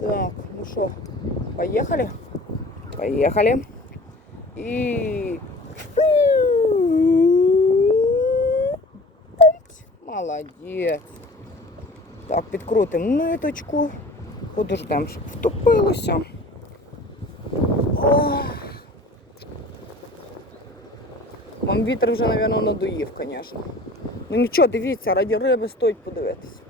Так, ну что, поехали? Поехали. И... Молодець. Так, підкрутимо ниточку. Подождемо, щоб втопилося. Ох. Вам вітер вже, мабуть, надоїв, звісно. Ну нічого, дивіться, раді риби стоїть подивитися.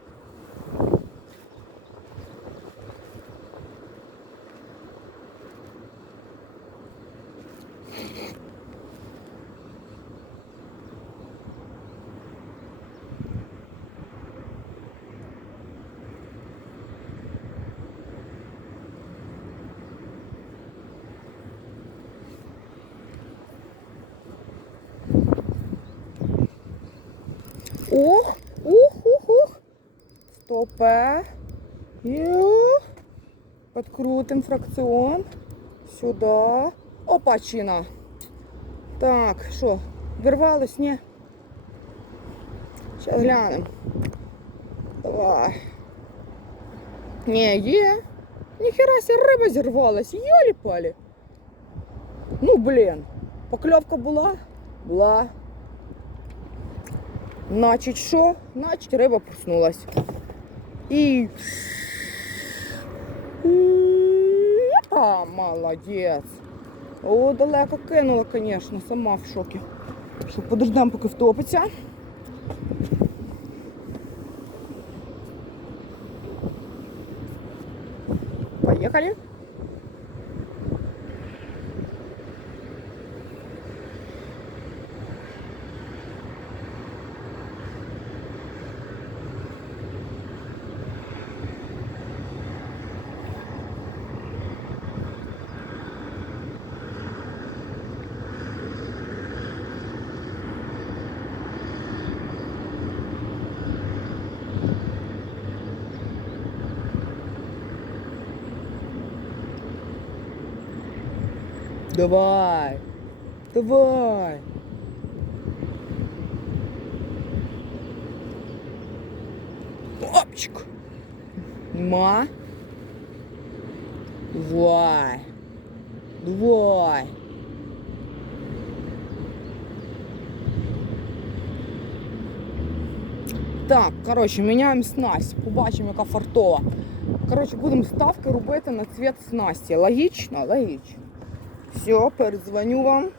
Ух, ух, ух, ух. Стопе. Подкрутим фракціон. Сюди. Опачина. Так, що, вирвалось, ні? Зараз глянемо. Давай. Ні, є. Ніхера ся риба зірвалась. Йолі-палі. Ну, блін. Покльовка була? Була. Значить, що? Значить, риба проснулась. І. А, молодець. О, далеко кинула, звісно, сама в шокі. Що, подождемо, поки втопиться. Поїхали. Давай. Давай. Опчик. Ма. Давай. Давай. Так, коротше, міняємо снасть. Побачимо, яка фартова. Коротше, будемо ставки робити на цвіт снасті. Логічно? Логічно. Все, перезвоню вам.